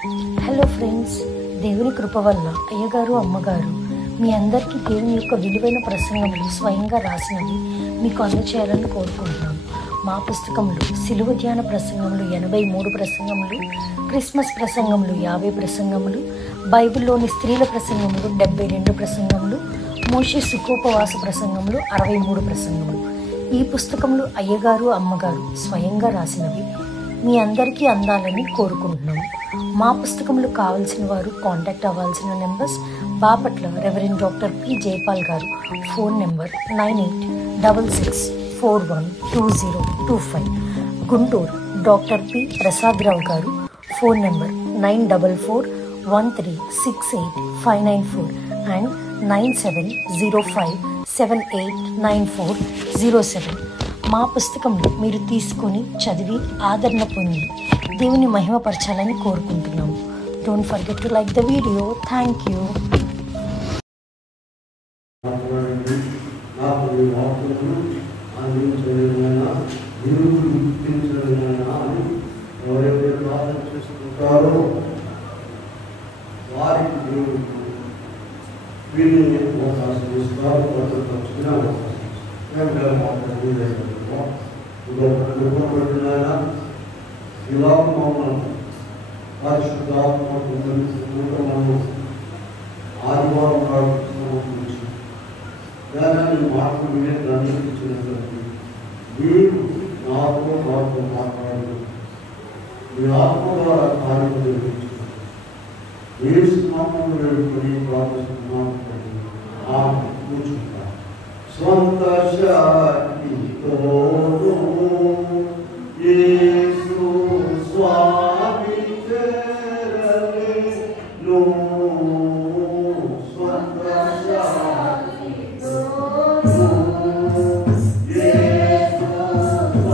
Hello friends, దేవుని కృప వల్ల అయ్యగారు అమ్మగారు మీ అందరికీ దేవుని యొక్క విలువైన ప్రసంగములు స్వయంగా రాసినవి మీకు అందచేయాలని కోరుకుంటున్నాను. మా పుస్తకంలో సిలువ ధ్యాన ప్రసంగములు 83 ప్రసంగములు, క్రిస్మస్ ప్రసంగములు 50 ప్రసంగములు, బైబిల్లోని స్త్రీల ప్రసంగములు 72 ప్రసంగములు, మోషే సుఖోపవాస ప్రసంగములు 63 ప్రసంగములు. ఈ పుస్తకములు అయ్యగారు అమ్మగారు స్వయంగా రాసినవి మీ అందరికీ అందాలని కోరుకుంటున్నాము. మా పుస్తకములు కావాల్సిన వారు కాంటాక్ట్ అవ్వాల్సిన numbers: Bapatla reverend doctor P Jaipal garu, phone number 9866412025. Guntur doctor P Prasadarao garu, phone number 9413685994 and 9705789407. మా పుస్తకంలో మీరు తీసుకొని చదివి ఆదరణ పొంది దేవుని మహిమపరచాలని కోరుకుంటున్నాము. Don't forget to like the video. Thank you. ఆదివారం మాటలు వినేందుకు మీరు నాతో మాట్లాడు, మీ ఆత్మ ద్వారా కార్యం జరిగించు. ఏ స్నామం వేడుకొని ప్రార్థిస్తున్నాను, కూర్చుంటా. స్వంత శక్తితో యేసు స్వామి చేరలేను. స్వంత శక్తితో యేసు స్వామి చేరలేను.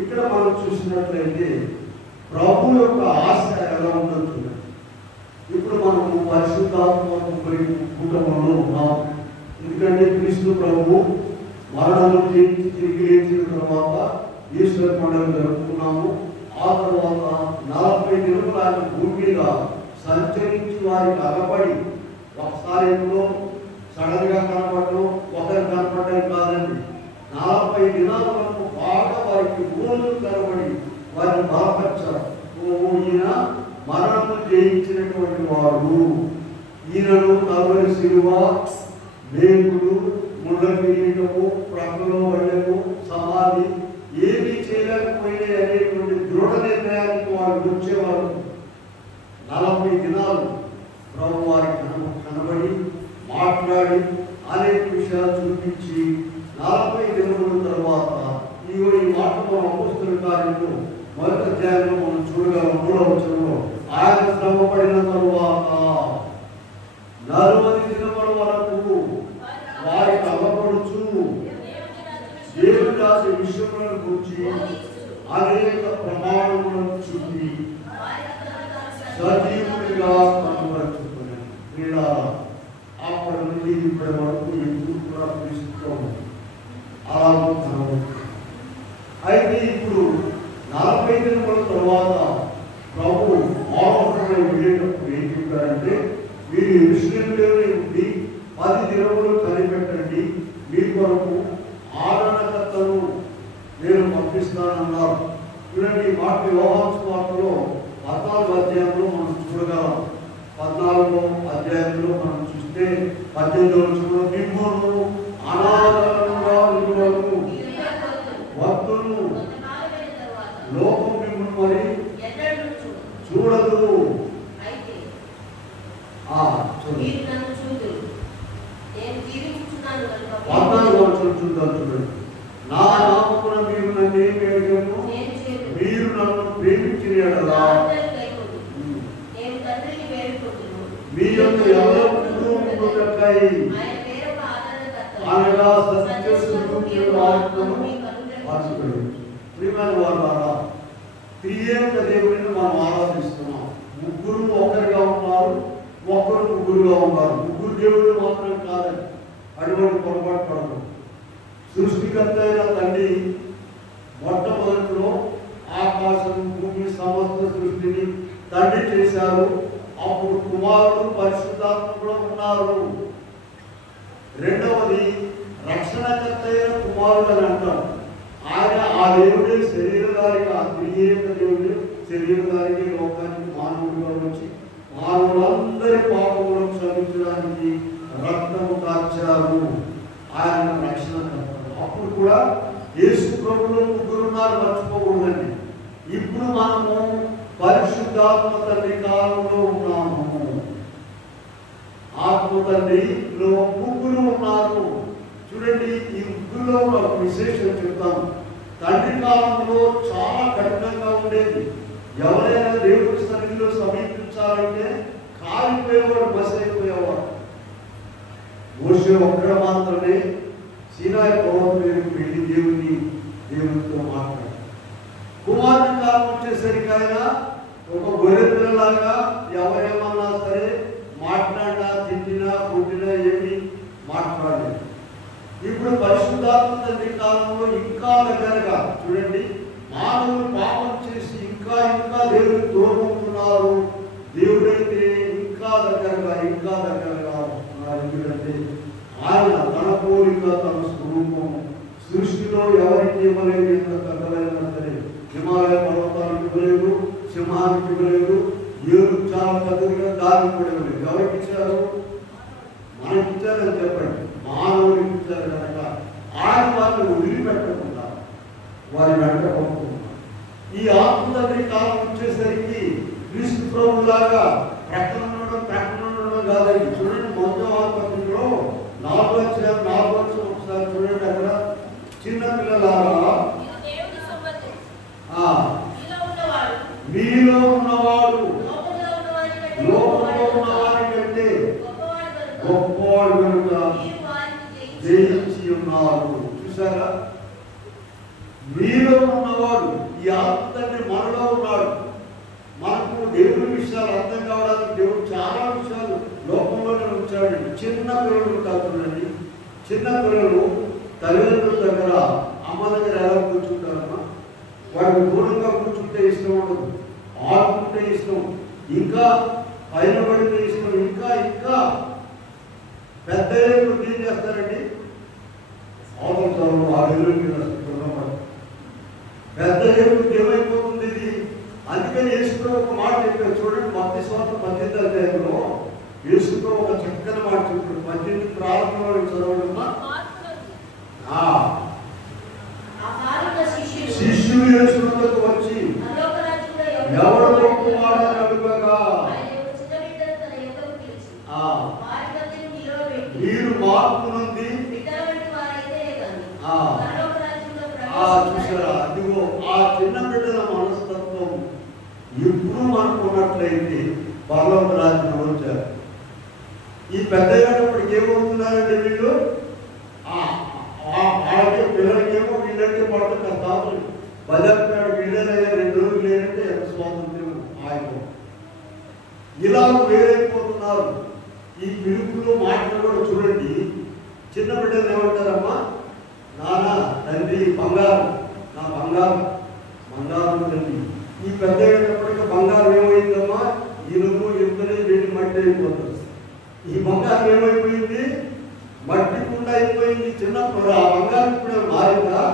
ఇక్కడ మనం చూసినట్లయితే ప్రభు యొక్క ఆశ ఎలా ఉండొచ్చు. ఇప్పుడు మనము పరిశుద్ధాత్మ కుటుంబంలో ఉన్నాం. ఎందుకంటే క్రీస్తు ప్రభు మరణము తిరిగి లేచిన తర్వాత ఈశ్వర పండుగ జరుపుకున్నాము. ఆ తర్వాత 40 దినములు ఆయన భూమి మీద సంచరించి వారికి అగపడి, ఒకసారి ఎప్పుడో సడన్ గా కనపడడం, ఒకరు కనపడడం కాదండి. 40 దినాల వరకు బాగా వారికి రోజులు కనబడి వారిని బలపరిచారు. ఈయన మరణము జయించినటువంటి వాడు, ఈయనను కలువరి శిలువ, మేకులు, ముళ్ళ కిరీటము, ప్రక్కలో వళ్ళెము, సమాధి ఏమీ చేయలేకపోయినాయి అనేటువంటి దృఢ నిర్ణయానికి వారు వచ్చేవారు. 40 దినాలు ప్రభు వారికి కనబడి మాట్లాడి అనేక విషయాలు చూపించి 40 దినముల తర్వాత ఈ మాట మనం అపోస్తలుల కార్యము 1వ అధ్యాయంలో మనం చూడగలం. 3వ వచనంలో ఆయన శ్రమపడిన తరువాత 40 దినముల వరకు వారికి అగపడుచు దేవుని రాసిన విషయములను గురించి అనేక ప్రమాణములను చూపి సజీవుడిగా కనబరుచుకున్నాడు. అప్పటి నుండి ఇప్పటి వరకు ఎందుకు కూడా క్రీస్తుతో అలాగే కనబడుతుంది. అయితే ఇప్పుడు 40 దినముల తర్వాత ప్రభు ఆరోహణలో వెళ్ళేటప్పుడు ఏం చెప్పారంటే, మీరు యెరూషలేములోనే ఉండి 10 దినములు కనిపెట్టండి, మీ కొరకు ఆదరణకర్తను నేను పంపిస్తానన్నారు. చూడండి, ఈ మాట యోహాను సువార్తలో 14వ అధ్యాయంలో మనం చూడగలం. 14వ అధ్యాయంలో మనం చూస్తే 18వ వచనంలో మిమ్మును అనాదరణగా విలువను భక్తులు లోకం మిమ్మల్ని మరి చూడదు. 14వ వచనం చూద్దాం. చూడండి, నా నామమున మీరు నన్ను ఏమి అడిగాను, మీరు నన్ను ప్రేమించిన యెడల మీ యొక్క ఎల్లప్పుడూ ఉండుటకై అనగా సత్యస్వరూపుడు ఆత్మను మార్చుకోండి. ప్రియమైన వారులారా, త్రియేక దేవుడిని మనం ఆరాధిస్తున్నాం. ముగ్గురు ఒకరిగా ఉన్నారు, ఒకరు ముగ్గురుగా ఉన్నారు. ముగ్గురు దేవుడు మాత్రం కాదని అటువంటి పొరపాటు పడదు. సృష్టికర్త అయిన తండ్రి మొట్టమొదటిలో ఆకాశం, భూమి, సమస్త సృష్టిని తండ్రి చేశారు. అప్పుడు కుమారుడు, పరిశుద్ధాత్మ కూడా ఉన్నారు. రెండవది రక్షణకర్త అయిన కుమారుడు అని అంటారు. ఆయన ఆ దేవుడే శరీరధారిగా, ఆ త్రియేక దేవుడే శరీరధారికి లోకానికి మానవుడిగా వచ్చి మానవులందరి పాపములను క్షమించడానికి రక్తము కార్చారు. ఆయన రక్షణకర్త. అప్పుడు కూడా యేసు ప్రభువులో ముగ్గురున్నారు, మర్చిపోకూడదండి. ఇప్పుడు మనము పరిశుద్ధాత్మ తండ్రి కాలంలో ఉన్నాము. ఆత్మ తండ్రిలో ముగ్గురు ఉన్నారు. చూడండి, ఈ ముగ్గురులో ఒక విశేషం చెప్తాను. తండ్రి కాలంలో చాలా కఠినంగా ఉండేది. ఎవరైనా దేవుడి సన్నిధిలో సమీపించాలంటే కాలిపోయేవాడు, బస్ అయిపోయేవాడు. మోషే ఒక్కడ మాత్రమే సీనాయి పర్వతం మీదకి వెళ్ళి దేవునితో మాట్లాడారు. కుమారుని కాలం వచ్చేసరికి ఆయన ఒక గొర్రె పిల్లలాగా ఎవరేమన్నా సరే మాట్లాడినా, తిట్టినా, కొట్టినా ఏమి మాట్లాడలేదు. ఇప్పుడు పరిశుద్ధాత్మ తండ్రి కాలంలో ఇంకా దగ్గరగా చూడండి, మానవులు పాపం చేసి ఇంకా దేవుడికి దూరం అవుతున్నారు. దేవుడైతే ఇంకా దగ్గరగా వస్తున్నారు. ఎందుకంటే ఆయన తన పోలిక, తన స్వరూపం సృష్టిలో ఎవరికి ఇవ్వలేదు. ఎంత పెద్దలైనా సరే హిమాలయ పర్వతానికి ఇవ్వలేదు, సింహానికి ఇవ్వలేదు, ఏరు చాలా పెద్దగా దానికి కూడా ఇవ్వలేదు. ఎవరికి ఇచ్చారు? మనకి ఇచ్చారని చెప్పండి. మానవుడికి ఇచ్చారు కనుక ఆయన వారిని వదిలిపెట్టకుండా వారి వెంట పంపుతున్నారు. ఈ ఆత్మ తండ్రి కాలం వచ్చేసరికి క్రీస్తు ప్రభులాగా ప్రక్కన ఉండడం కాదండి. చూడండి, మొదటి ఆత్మలో 4వ అధ్యాయం 4వ వచనం ఒకసారి చూడండి. అక్కడ చిన్న పిల్లలారా, మీలో ఉన్నవాడు లోకంలో ఉన్నవారి కంటే గొప్పవాడు కనుక జయించి ఉన్నారు. చూసారా, మీలో ఉన్నవాడు ఈ ఆత్మ తండ్రి మనలో ఉన్నాడు. మనకు దేవుడి విషయాలు అర్థం కావడానికి దేవుడు చాలా విషయాలు లోకంలోనే ఉంచాడండి. చిన్న పిల్లలు కాదుండండి, చిన్న పిల్లలు తల్లిదండ్రుల దగ్గర, అమ్మ దగ్గర ఎలా కూర్చుంటారమ్మా, వాడికి దూరంగా కూర్చుంటే కూర్చుంటే ఇష్టం ఉండదు, ఆడుకుంటే ఇష్టం, ఇంకా పైన పడితే ఇష్టం, ఇంకా ఇంకా పెద్ద ఏం చేస్తారండి, అవసరం 6 ఏళ్ళు పెద్ద ఏమిటి ఏమైపోతుంది ఇది. అందుకని యేసుతో ఒక మాట చెప్పారు చూడండి, మత్తయి సువార్త 18వ అధ్యాయంలో యేసుతో ఒక చక్కని మాట చెప్పారు. 18 ప్రారంభంలో చదవడమ్మా. శిష్యులు యేసుతో వచ్చి ఎవరు గొప్పవాడని అడుగగా మీరు మార్పు నుండి చూసారా, అదిగో ఆ చిన్న బిడ్డల మనస్తత్వం ఇప్పుడు మనకున్నట్లయితే పరలోక రాజ్యంలో వచ్చారు. ఈ పెద్ద అయినప్పటికి ఏమవుతున్నారంటే వీళ్ళు వాళ్ళకి పిల్లలకేమో వీళ్ళంటే పడుతుంది తాతలు బజార్ వీళ్ళనయ్యా 2 రోజులు లేదంటే ఎంత స్వాతంత్ర్యం ఆగిపో ఇలా వేరైపోతున్నారు. ఈ పిలుపులు మాటలు కూడా చూడండి, చిన్న బిడ్డలు ఏమంటారమ్మా, నాన్న తండ్రి బంగారం, నా బంగారం బంగారం తండ్రి. ఈ పెద్ద అయినప్పటికీ బంగారం ఏమైందమ్మా, ఇనుము ఇద్దరు వీటి మట్టి అయిపోతుంది. ఈ బంగారం ఏమైపోయింది, మట్టి కుండ అయిపోయింది. చిన్నప్పుడు ఆ బంగారం ఇప్పుడు మారిందా,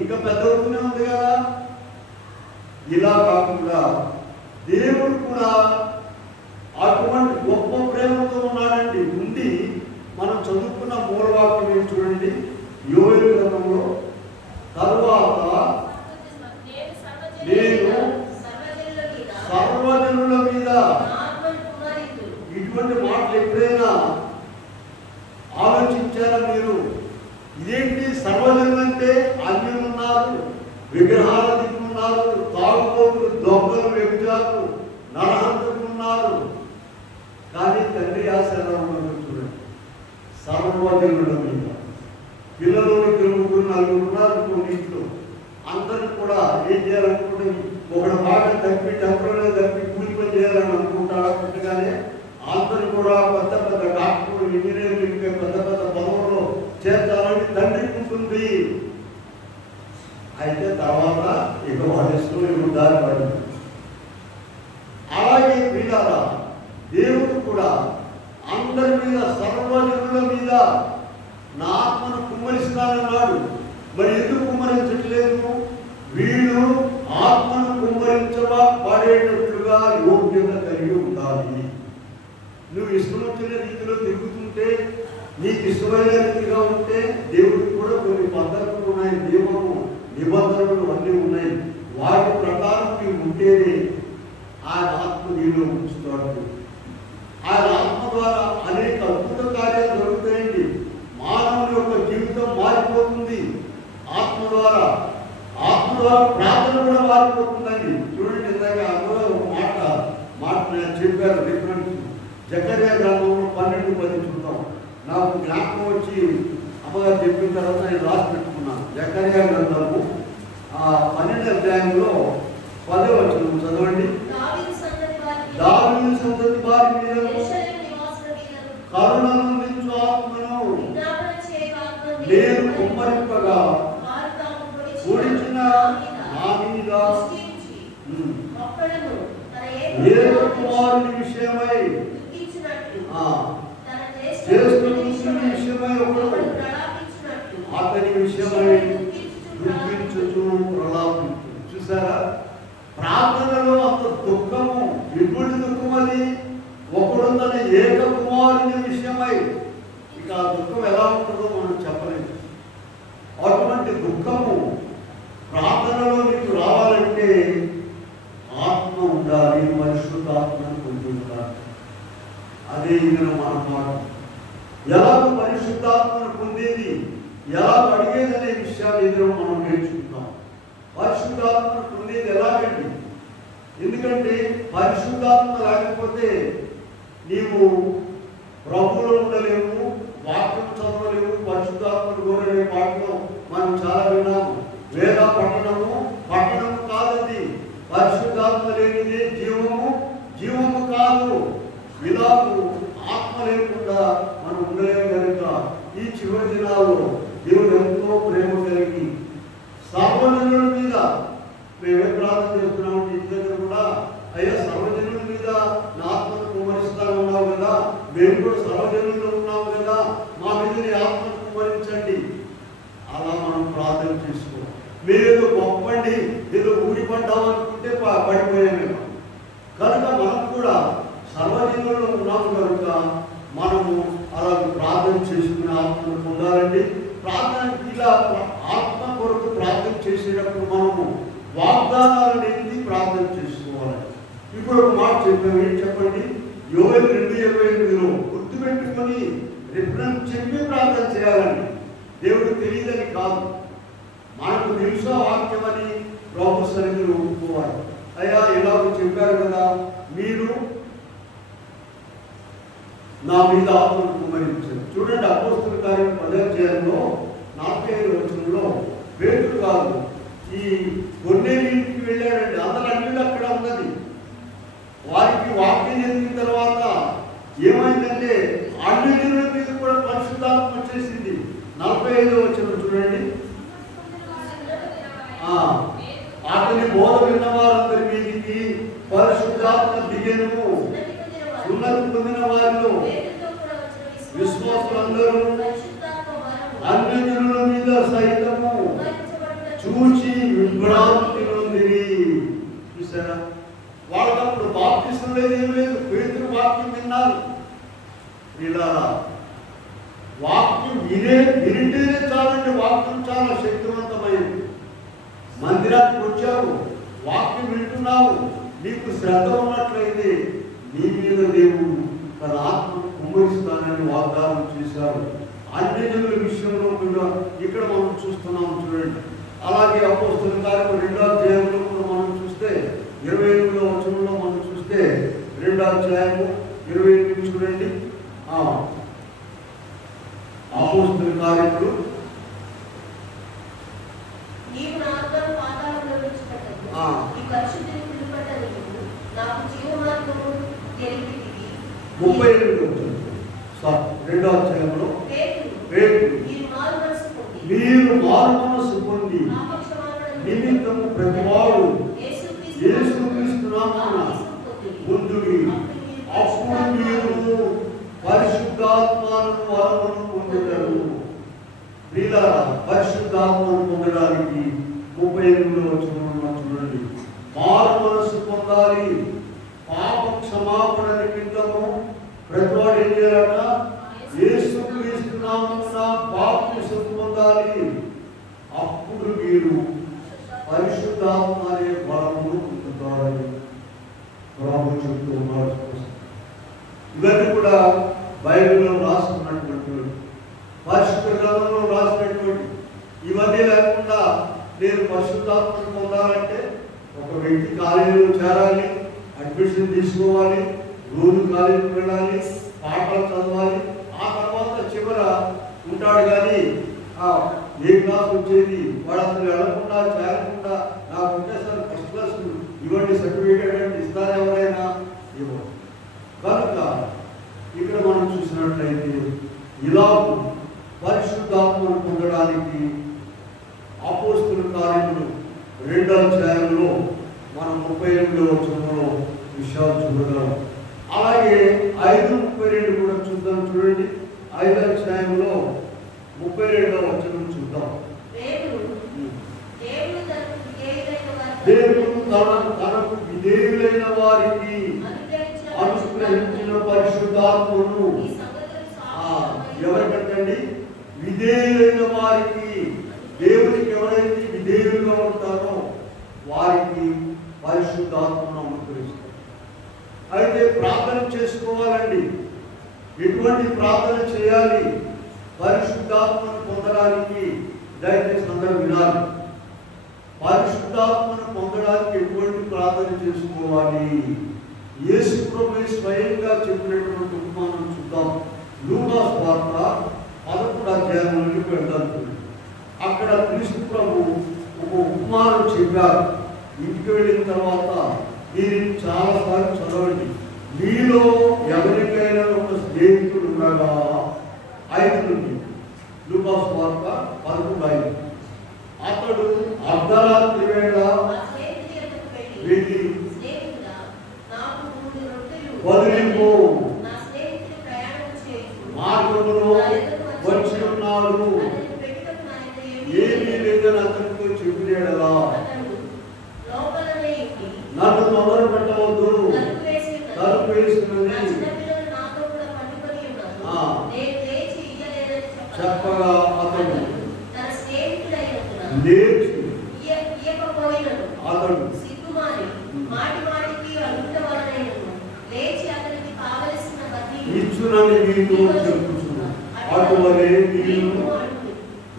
ఇంకా పెద్ద అవుతూనే ఉంది కదా. ఇలా కాకుండా దేవుడు కూడా అటువంటి గొప్ప ప్రేమతో ఉన్నాడండి. ఉండి మనం చదువుకున్న మూలవాక్యం చూడండి, యోవేలు గ్రంథంలో, తరువాత నేను సర్వజనుల మీద. ఇటువంటి మాటలు ఎప్పుడైనా ఆలోచించారా మీరు? ఇదేంటి సర్వజనులు అంటే? అన్యులు ఉన్నారు, విగ్రహాల దిగులు ఉన్నారు, తాగుబోతులు, దొంగలు, వ్యభిచారులు, నరహంతకులు ఉన్నారు. కానీ తండ్రి ఆశీర్వాదం చూడండి, సర్వజనుల మీద. పిల్లలు 3 4 ఉన్నారు కొన్నింట్లో, అందరూ కూడా ఏం చేయాలనుకుంటే ఒకడు బాగా తప్పి టెంపరీగా తప్పి కూలి పని చేయాలని అనుకుంటారు. పుట్టగానే అందరూ కూడా పెద్ద పెద్ద డాక్టర్లు, ఇంజనీర్లు, ఇంకా పెద్ద పెద్ద పదవుల్లో చేర్చాలని తండ్రికి ఉంటుంది. అయితే తర్వాత ఇక వాళ్ళు దారి పడింది. అలాగే వీళ్ళారా దేవుడు కూడా అందరి మీద, సర్వజనుల మీద నా ఆత్మను కుమ్మరిస్తానన్నాడు. మరి ఎందుకు కుమ్మరించట్లేదు? వీళ్ళు ఆత్మను కుమ్మరించబడేటట్లుగా యోగ్యత కలిగి ఉండాలి. నువ్వు ఇష్టం వచ్చిన రీతిలో తిరుగుతుంటే, నీకు ఇష్టమైన రీతిగా ఉంటే, దేవుడికి కూడా కొన్ని పద్ధతులు ఉన్నాయి, నియమము నిబంధనలు అన్నీ ఉన్నాయి. వాటి ప్రకారం నీవు ఉంటేనే ఆయన ఆత్మ నీలో ఉంచుతాడు. ఆయన ఆత్మ ద్వారా అనేక అద్భుత కార్యాలు జరుగుతాయండి. మానవుని యొక్క జీవితం మారిపోతుంది ఆత్మ ద్వారా. ఆత్మ ద్వారా ప్రార్థన కూడా మారిపోతుందండి. చూడండి, ఇందాక అందులో ఒక మాట చెప్పారు డిఫరెన్స్. జకర్యా గ్రంథంలో 12:10 చూద్దాం. నాకు జ్ఞాపకం వచ్చి అమ్మగారు చెప్పిన తర్వాత నేను రాసి పెట్టుకున్నాను. జకర్యా గ్రంథము 12వ అధ్యాయంలో 10వ వచనం చదవండి. దావీదు సంతతి వారి మీద కరుణను ఆత్మను నేను కుమ్మరింపగా కూడిచిన నా మీద ఏ కుమారుని విషయమై విషయమై ఒకడు అతని విషయమై దుఃఖించుచు ప్రలాపించు. చూసారా, ప్రార్థనలో అంత దుఃఖము, ఎటువంటి దుఃఖం అది? ఒకడు తన ఏక కుమారుని విషయమై. ఇక ఆ దుఃఖం ఎలా ఉంటుందో మనం చెప్పలేము. అటువంటి దుఃఖము ప్రార్థనలో నీకు రావాలంటే ఆత్మ ఉండాలి, పరిశుద్ధాత్మను పొంది ఉండాలి. అదే ఇది మన మాట. ఎలా పరిశుద్ధాత్మను పొందేది, ఎలా అడిగేది అనే విషయాలు ఎదురు మనం నేర్చుకుంటాం. పరిశుద్ధాత్మను పొందేది ఎలాగండి? ఎందుకంటే పరిశుద్ధాత్మ లేకపోతే నీవు ప్రభువులో ఉండలేవు, వాక్యం చదవలేవు. పరిశుద్ధాత్మను కోరలే పాటలో మనం చాలా విన్నాము. వేద పట్టణము కాదది. పరిశుద్ధాత్మ లేనిదే జీవము, జీవము కాదు. ఇలాగూ ఆత్మ లేకుండా మనం ఉండలేము. కనుక ఈ చివరి దినాల్లో దేవుడు ఎంతో ప్రేమ కలిగి సర్వజనుల మీద మేమే ప్రార్థన మేము కూడా సర్వజనుల్లో ఉన్నాము కదా, మా మీద నీ ఆత్మను కుమ్మరించండి. అలా మనం ప్రార్థన చేసుకోవాలి. మీరేదో గొప్పండి, ఏదో ఊడిపడ్డాం అనుకుంటే పడిపోయామేమో. కనుక మనం కూడా సర్వజనుల్లో ఉన్నాము కనుక మనము అలా ప్రార్థన చేసుకుని ఆత్మను పొందాలండి. ప్రార్థన ఇలా ఆత్మ కొరకు ప్రార్థన చేసేటప్పుడు మనము వాగ్దానాలు అనేది ప్రార్థన చేసుకోవాలి. ఇప్పుడు ఒక మాట చెప్పాము, ఏంటి చెప్పండి? యోవేలు 2:28 గుర్తుపెట్టుకొని రిఫరెన్స్ చెప్పి ప్రార్థన చేయాలండి. దేవుడు తెలియదని కాదు, మనకు తెలుసా వాక్యం అని ప్రభు సన్నిధిలో ఒప్పుకోవాలి. అయ్యా ఇలాగ చెప్పారు కదా, మీరు నా మీద ఆత్మను కుమ్మరించారు. చూడండి, అపోస్తలుల కార్యం 10వ అధ్యాయంలో 45వ వచనంలో పేతురు కాదు, ఈ కొర్నేలియునికి వెళ్ళాడండి. అందరూ అన్యులు అక్కడ ఉన్నది. వారికి వాక్యం చెప్పిన తర్వాత ఏమైందంటే అన్యుల మీద కూడా పరిశుద్ధాత్మ వచ్చేసింది. 45వ వచనం చూడండి. అతని బోధ విన్న వారందరి మీదికి పరిశుద్ధాత్మ దిగెను. ఉన్నతి పొందిన వారిలో విశ్వాసులందరూ అన్యజనుల మీద సైతము చూచి విభ్రాంతి నొందిరి. చూసారా, వాళ్ళకప్పుడు బాప్తిసం లేదు, ఏం లేదు. పేతురు వాక్యం విన్నారు. ఇలా వాక్యం వింటేనే చాలండి. వాక్యం చాలా శక్తివంతమైంది. మందిరానికి వచ్చావు, వాక్యం వింటున్నావు, నీకు శ్రద్ధ ఉన్నట్లయితే నీ మీద దేవుడు తన ఆత్మను కుమ్మరిస్తానని వాగ్దానం చేశారు. అన్యజనుల విషయంలో కూడా ఇక్కడ మనం చూస్తున్నాం. చూడండి, అలాగే అపోస్తలుల కార్యం 2వ అధ్యాయంలో కూడా మనం చూస్తే 28వ వచనంలో మనం చూస్తే 2వ అధ్యాయము 28 చూడండి. అపోస్తలుల కార్యములు ముప్పై 2వ అధ్యాయంలో మీరు మారుమనస్సు పొంది నిమిత్తము ప్రతివాడు యేసుక్రీస్తు నామమున ముందుకి, అప్పుడు మీరు పరిశుద్ధాత్మను వరమును పొందుతారు. ప్రియులారా, పరిశుద్ధాత్మను పొందడానికి 38వ వచనంలో చూడండి, మారు మనస్సు పొందాలి. పాప క్షమాపణ నిమిత్తము ప్రతివాడు ఏం చేయాలట? యేసుక్రీస్తు నామమున బాప్తిసం పొందాలి. అప్పుడు మీరు పరిశుద్ధాత్మ అనే బలమును పొందుతారని ప్రభు చెప్తూ ఉన్నారు. ఇవన్నీ కూడా బైబిల్లో రాసుకున్నటువంటి, పరిశుద్ధ గ్రంథంలో రాసినటువంటి ఇవన్నీ లేకుండా నేను పరిశుద్ధాత్మను పొందాలంటే ఒక వ్యక్తి కాలేజీలో చేరాలి, అడ్మిషన్ తీసుకోవాలి, రోజు కాలేజీకి వెళ్ళాలి, పాఠాలు చదవాలి. ఆ తర్వాత చివర ఉంటాడు కానీ ఏ క్లాస్ వచ్చేది వాడు అసలు వెళ్ళకుండా చేరకుండా నాకు ఒకేసారి ఫస్ట్ క్లాస్ ఇవ్వండి సర్టిఫికేట్ అంటే ఇస్తారు ఎవరైనా? ఇవ్వరు. కనుక ఇక్కడ మనం చూసినట్లయితే ఇలా పరిశుద్ధాత్మను పొందడానికి అపోస్తలుల కార్యములు 2వ అధ్యాయంలో మనం 38వ వచనంలో విషయాలు చూడగలం. అలాగే 5:32 కూడా చూద్దాం. చూడండి, 5వ అధ్యాయంలో 32వ వచనం చూద్దాం. దేవుడు తనకు విధేయులైన వారికి అనుగ్రహించిన పరిశుద్ధాత్మను ఎవరికంటండి? విధేయులైన వారికి. దేవుడికి ఎవరైతే విధేయులుగా ఉంటారో వారికి పరిశుద్ధాత్మను అనుగ్రహిస్తారు. అయితే ప్రార్థన చేసుకోవాలండి. ఎటువంటి ప్రార్థన చేయాలి? పరిశుద్ధాత్మను పొందడానికి దయచేసి అందరూ వినాలి. పరిశుద్ధాత్మను పొందడానికి ఎటువంటి ప్రార్థన చేసుకోవాలి? యేసు ప్రభువు స్వయంగా చెప్పినటువంటి ఉపమానం చూద్దాం. లూకా వార్త 11వ అధ్యాయంలోకి వెళ్దాం. అక్కడ క్రీస్తు ప్రభు ఒక ఉపమానం చెప్పారు. ఇంటికి వెళ్ళిన తర్వాత దీనిని చాలాసార్లు చదవండి. మీలో ఎవరికైనా ఒక స్నేహితుడు ఉండగా 5 నుండి లూకా వార్త 11:5 అతడు అర్ధరాత్రి వేళ వెళ్ళి వదిలిపో మార్గములో వచ్చి ఉన్నాడు, ఏమీ లేదని అతనితో చెప్పినాడలా, నన్ను తొందర పెట్టవద్దు, తలుపు వేసినది చెప్పగా అతడు లేచి అతడు ఇచ్చునని మీతో చెప్పుచున్నా, అటువలే మీరు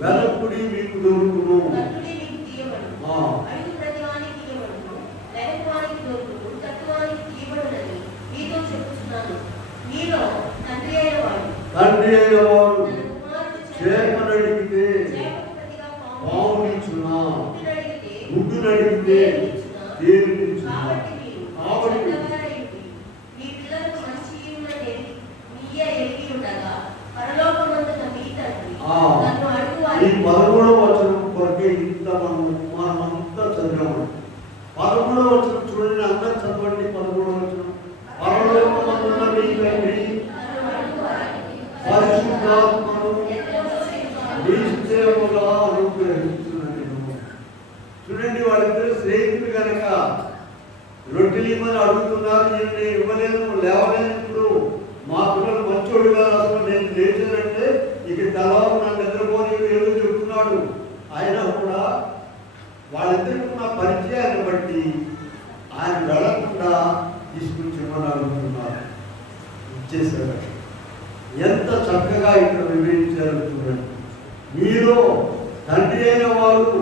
వెనక్కుడి మీకు దొరుకును. తండ్రి అయిన వాడు చేపనడిగితే పావునిచ్చునా, గుడ్డునడిగితే తేలినిచ్చునా. కాబట్టి ఈ 13వ వచనం కొరకే ఇంత మనమంతా చదివాము. 13వ వచనం చూడండి, అందరూ చదవండి. 13వ వచనం, పరలోకమందున్న మీ తండ్రి పరిశుద్ధాత్మను నిశ్చయముగా అనుగ్రహించునను. చూడండి, వాళ్ళిద్దరు స్నేహితులు కనుక రొట్టెలు ఇవ్వమని అడుగుతున్నారు. నేను ఇవ్వలేను, లేవలేను, ఇప్పుడు మా పిల్లలు మంచోడుగా అసలు నేను లేచానంటే ఇక తెలవకు, నన్ను నిద్రపోని ఏదో చెప్తున్నాడు. ఆయన కూడా వాళ్ళిద్దరికి ఉన్న పరిచయాన్ని బట్టి ఆయన వెళ్ళకుండా తీసుకుని ఇవ్వమని అడుగుతున్నారు. ఇచ్చేసారు. ఎంత చక్కగా ఇక్కడ వివరించారు చూడండి. మీలో తండ్రి అయిన వాడు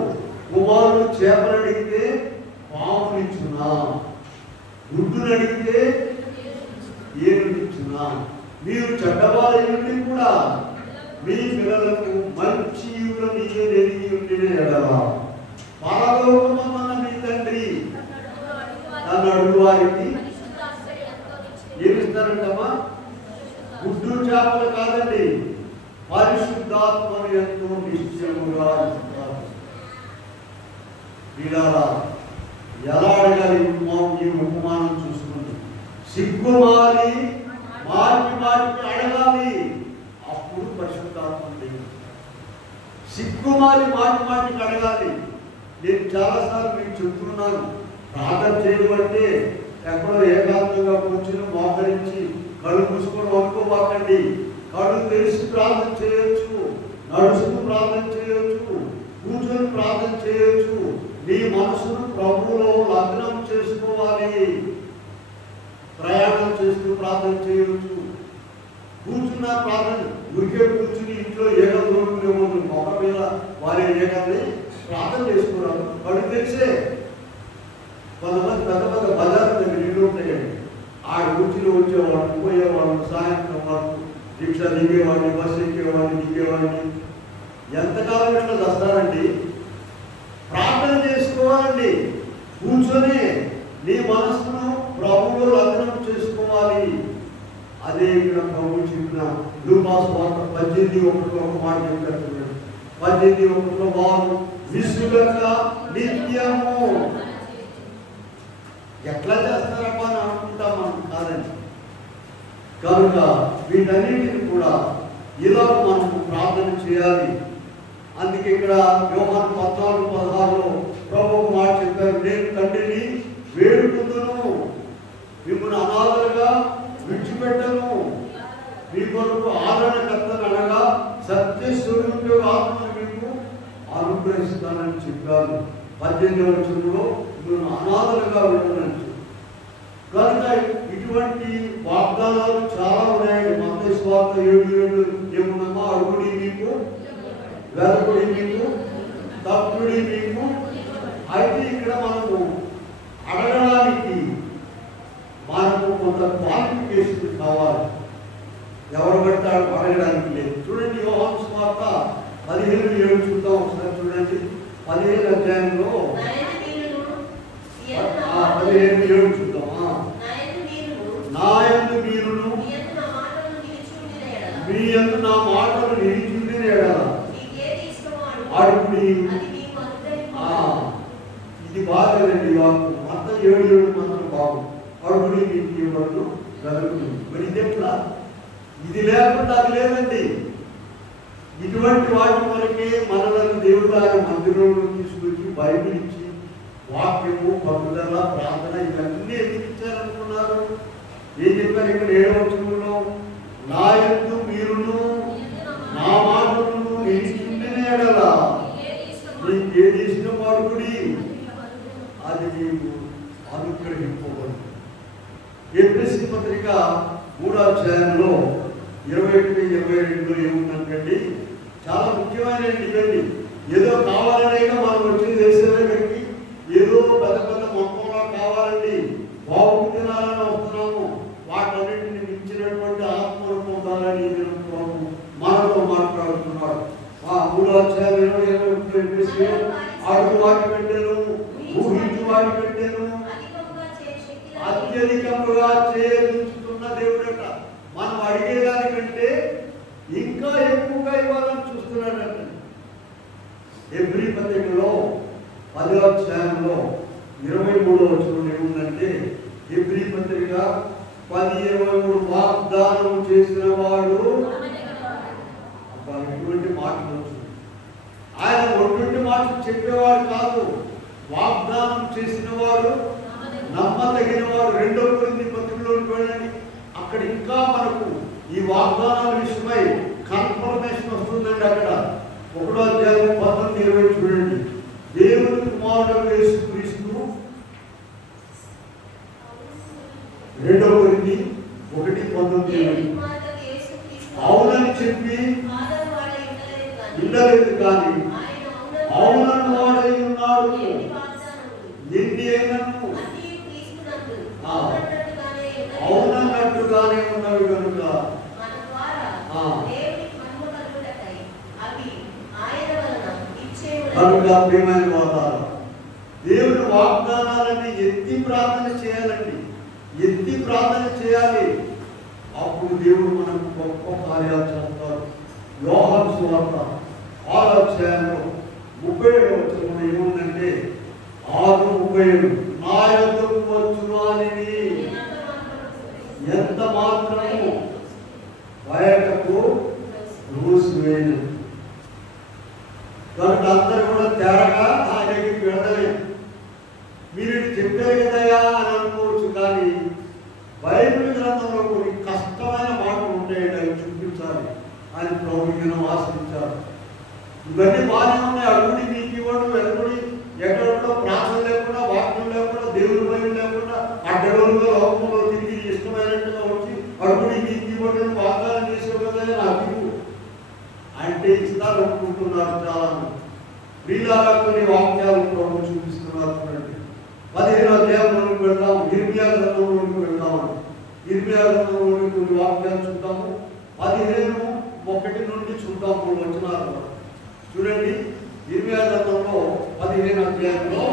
కుమారుడు చేపలు అడిగితే పామునిచ్చునా, గుడ్డును అడిగితే ఏనునిచ్చునా. మీరు చెడ్డవాళ్ళ కూడా మీ పిల్లలకు మంచి ఈవులను ఎరిగి ఉండిన ఎడల పరలోకమందున్న మీ తండ్రి నన్ను అడుగు వారికి ఏమిస్తారంటమ్మా? గుడ్డు చేపలు కాదండి, పరిశుద్ధాత్మను ఎంతో నిశ్చయముగా ఇస్తారు. వీళ్ళారా ఎలా అడగాలి? ఈ ఉపమానం చూసుకుంది. సిగ్గుమాలి మాటికి అడగాలి, అప్పుడు పరిశుద్ధాత్మ. సిగ్గుమాలి మాటికి అడగాలి. నేను చాలాసార్లు మీకు చెప్తున్నాను, ప్రార్థన చేయమంటే ఎక్కడో ఏకాంతంగా కూర్చుని మోకరించి కళ్ళు మూసుకొని అనుకోబాకండి. కళ్ళు తెరిచి ప్రార్థన చేయొచ్చు, నడుచుకు ప్రార్థన చేయొచ్చు, కూర్చొని ప్రార్థన చేయొచ్చు. నీ మనసును ప్రభువులో లగ్నం చేసుకోవాలి. ప్రయాణం చేస్తూ ప్రార్థన చేయవచ్చు. కూర్చున్న ప్రార్థన ఉరికే కూర్చుని ఇంట్లో ఏదో దొరుకులేమో మొక్క మీద వారి ఏకాన్ని ప్రార్థన చేసుకున్నారు. కళ్ళు తెరిచే కొంతమంది పెద్ద పెద్ద బజార్ల దగ్గర ఇల్లు ఉంటాయండి. ఆ కూర్చుని వచ్చేవాళ్ళు, పోయేవాళ్ళు, సాయంత్రం వరకు రిక్షా దిగేవాడిని, బస్సు ఎక్కేవాడిని, దిగేవాడిని. ఎంతకాలం ఇట్లా వస్తారండి? ప్రార్థన చేసుకోవాలండి. కూర్చొని నీ మనసును ప్రభువులో లగ్నం చేసుకోవాలి. అదే ఇక్కడ ప్రభు చెప్పిన లూకా సువార్త 18:1 ఒక మాట చెప్పారు. 18:1 వారు విసుగక నిత్యము. ఎట్లా చేస్తారమ్మా అని అనుకుంటాం మనం, కాదండి. కనుక వీటన్నిటిని కూడా ఇలా మనం ప్రార్థన చేయాలి. అందుకే ఇక్కడ యోహాను 14:16 ప్రభు మాట చెప్పారు, నేను తండ్రిని వేడుకుందును, మిమ్మల్ని అనాథలుగా విడిచిపెట్టను, మీ కొరకు ఆదరణకర్తను అనగా సత్యస్వరూప ఆత్మను మీకు అనుగ్రహిస్తానని చెప్పారు. 18వ వచనంలో మిమ్మల్ని అనాథలుగా వెళ్ళనని. కనుక ఇటువంటి వాగ్దానాలు చాలా ఉన్నాయండి. మత్తయి సువార్త 7:7 ఏముందమ్మా? అడుగుడి మీకు, వెదకుడి మీకు, తప్పుడి మీకు. అయితే ఇక్కడ మనము అడగడానికి మనకు కొంత క్వాలిఫికేషన్ కావాలి. ఎవరు పడతాడు అడగడానికి లేదు. చూడండి, యోహాను సువార్త 15:7 చూద్దాం ఒకసారి. చూడండి, 15వ అధ్యాయంలో 15:7 చూద్దామా? నాయందు మీరును మీ యందు నా మాటలు నిలిచింది అడుగుడి. ఇది బాగాలేదండి వాకు. మొత్తం 7:7 మాత్రం బాగు. అడుగుడి మీకు ఇవ్వడు, జరుగుతుంది. మరి ఇదే ఇది లేకుండా అది లేదండి. ఇటువంటి వాటి కొరకే మనలను దేవుడు ఆయన మందిరంలో తీసుకొచ్చి బైబిల్ ఇచ్చి వాక్యము, పట్టుదల, ప్రార్థన ఇవన్నీ ఎందుకు ఇచ్చారనుకున్నారు? ఏం చెప్పారు ఇక్కడ 7వ వచనంలో? నా యందు మీరును నా మాటలను నిలిచింటేనే ఎడలా నీకు ఏది ఇష్టం వాడుకుడి అది నీకు అనుగ్రహింపబడు. ఎఫెసీ పత్రిక 3వ అధ్యాయంలో 21-22 ఏముందంటే చాలా ముఖ్యమైన ఇవన్నీ. ఏదో కావాలనేగా మనం వచ్చి చేసే దగ్గరికి ఏదో పెద్ద పెద్ద మొత్తంలో కావాలండి, బాబు తినాలని వస్తున్నాము. వాటన్నింటిని మించినటువంటి ఆత్మను పొందాలని మనతో మాట్లాడుతున్నాడు. 3వ అధ్యాయం 20-21 అడుగు వాటి పెట్టాను, ఊహించు వాటి పెట్టాను, అత్యధికంగా చేయదలుచుతున్న దేవుడట. మనం అడిగేదానికంటే ఇంకా ఎక్కువగా ఇవ్వాలని చూస్తున్నాడట. హెబ్రీ పత్రికలో 10వ అధ్యాయంలో 23వ వచనం ఏముందంటే, హెబ్రీ పత్రిక 10:23 వాగ్దానం చేసిన వాడు ఇటువంటి మాటలు వచ్చింది. ఆయన ఒటువంటి మాటలు చెప్పేవాడు కాదు, వాగ్దానం చేసిన వాడు, నమ్మదగిన వాడు. 2వ కొరింథీ పత్రికలోకి వెళ్ళండి, అక్కడ ఇంకా మనకు ఈ వాగ్దానాల విషయమై కన్ఫర్మేషన్ వస్తుందండి. అక్కడ 1వ అధ్యాయం 19-20 చూడండి. దేవుని కుమారుడు యేసుక్రీస్తు 2వ కొరింథీ 1:19 అవునని చెప్పి ఉండలేదు కానీ అవునని వాడై ఉన్నాడు. ఎన్ని అయినను అవునన్నట్టుగానే ఉన్నవి కనుక ప్రియమైన వాతావరణం దేవుని వాగ్దానాలని ఎత్తి ప్రార్థన చేయాలండి, ఎత్తి ప్రార్థన చేయాలి. అప్పుడు దేవుడు మనకు గొప్ప కార్యాలు చేస్తాడు. యోహాను సువార్త 6వ అధ్యాయంలో 37వ వచనం ఏముందంటే 6:37 నా యొద్దకు వచ్చు వానిని ఎంత మాత్రము బయటకు రూసివేయను. కనుక అందరూ కూడా తేరగా ఆ దగ్గరికి వెళ్ళలేదు. మీరు చెప్పారు కదయా అని అనుకోవచ్చు, కానీ బైబిల్ గ్రంథంలో కొన్ని కష్టమైన మాటలు ఉంటాయండి, అవి చూపించాలి అని ప్రభుత్వం ఆశించారు. ఇవన్నీ బాగానే ఉన్నాయి. అడుగుడి మీకు ఇవ్వడం, వెలుగుడి ఎక్కడో ప్రార్థన లేకుండా, వాక్యం లేకుండా, దేవుడి భయం లేకుండా అడ్డగోలుగా లోకంలో తిరిగి ఇష్టమైనట్టుగా వచ్చి అడుగుడి మీకు ఇవ్వడం వాగ్దానం చేసే కదా నాకు అంటే ఇస్తారు అనుకుంటున్నారు చాలా మంది. వీళ్ళగా కొన్ని వాక్యాలు ప్రభు చూపిస్తున్నారు. 15వ అధ్యాయంలోకి వెళ్దాం, ఇర్మియా గ్రంథంలోకి వెళ్దామని. ఇర్మియా గ్రంథంలోని కొన్ని వాక్యాలు చూద్దాము. 15:1 నుండి చూద్దాం. 3 వచనాలు చూడండి. ఇర్మియా గ్రంథంలో 15వ అధ్యాయంలో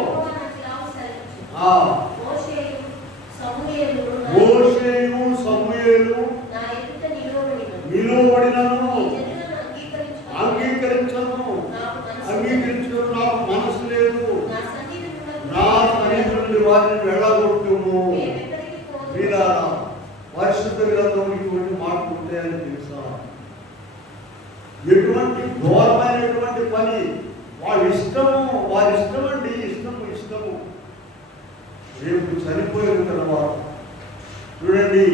మోషేయు సమూయేలు నిలువబడినను అంగీకరించను, నాకు మనసు లేదు, నా సన్నిధి వారిని వెళ్ళగొట్టుము. వీళ్ళ పరిశుద్ధ గ్రంథం ఇటువంటి మాటలు ఉంటాయని తెలుసా? ఎటువంటి ఘోరమైనటువంటి పని, వాళ్ళ ఇష్టము, వారి ఇష్టం అండి, ఇష్టము. రేపు చనిపోయిన తర్వాత చూడండి,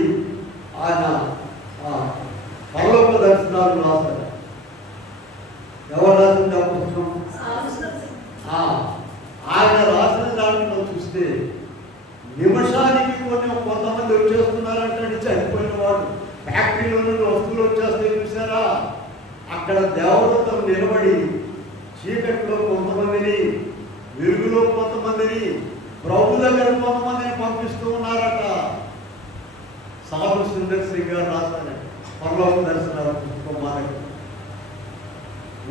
ఆయన పరలోక దర్శనాలు రాశారు. ఎవరు రాసింది ఆ పుస్తకం? ఆయన రాసిన దాంట్లో చూస్తే నిమిషానికి కొంతమంది వచ్చేస్తున్నారంటే చనిపోయిన వాడు. ఫ్యాక్టరీలో నుండి వస్తువులు వచ్చేస్తే చూసారా, అక్కడ దేవదూతలు నిలబడి చీకట్లో కొంతమందిని, వెలుగులో కొంతమందిని, ప్రభు దగ్గర కొంతమందిని పంపిస్తూ ఉన్నారట. సాధు సుందర్ సింగ్ గారు రాశారు పరలోక దర్శనాల పుస్తకం. మా దగ్గర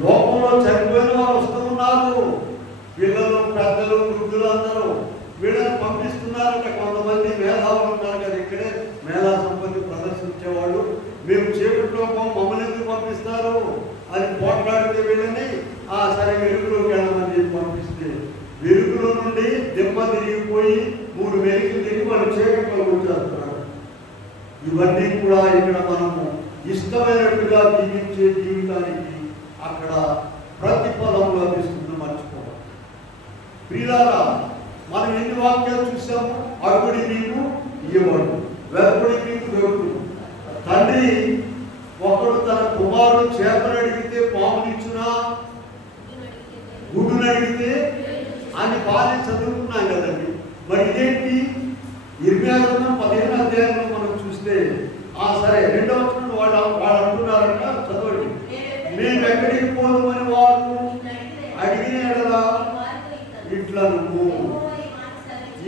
లోకంలో చనిపోయిన వారు వస్తూ ఉన్నారు, పిల్లలు, పెద్దలు, వృద్ధులు అందరూ వీళ్ళని పంపిస్తున్నారట. కొంతమంది మేధావులు ఉన్నారు కదా, ఇక్కడే మేధా సంపత్తి ప్రదర్శించేవాళ్ళు. మేము చీకట్లో మమ్మల్ని ఎందుకు పంపిస్తారు అని పోట్లాడితే వీళ్ళని సరే వెలుగులోకి వెళ్ళమని పంపిస్తే వెలుగులో నుండి దిమ్మ తిరిగిపోయి 3 వెలుగులు తిరిగి వాళ్ళు చీకట్లో వచ్చేస్తున్నారు. ఇవన్నీ కూడా ఇక్కడ మనము ఇష్టమైనట్టుగా జీవించే జీవితానికి అక్కడ ప్రతిఫలం లభిస్తుంది, మర్చిపోవాలి. ప్రియులారా, మనం ఎన్ని వాక్యాలు చూసాము? అడుగుడి మీకు ఇవ్వబడు, వెతుకుడి మీకు దొరుకుడు. తండ్రి ఒకడు తన కుమారుడు చేపలు అడిగితే పాములు ఇచ్చునా, గుడ్డును అడిగితే అని బాగా చదువుకున్నాం కదండి. మరి ఇదేంటి? 15 అధ్యాయంలో మనం చూస్తే సరే 2వ వచనం వాళ్ళు అంటున్నారంట, చదవండి. మేము ఎక్కడికి పోదామని వారు అడిగిన ఎడలా ఇట్లా నువ్వు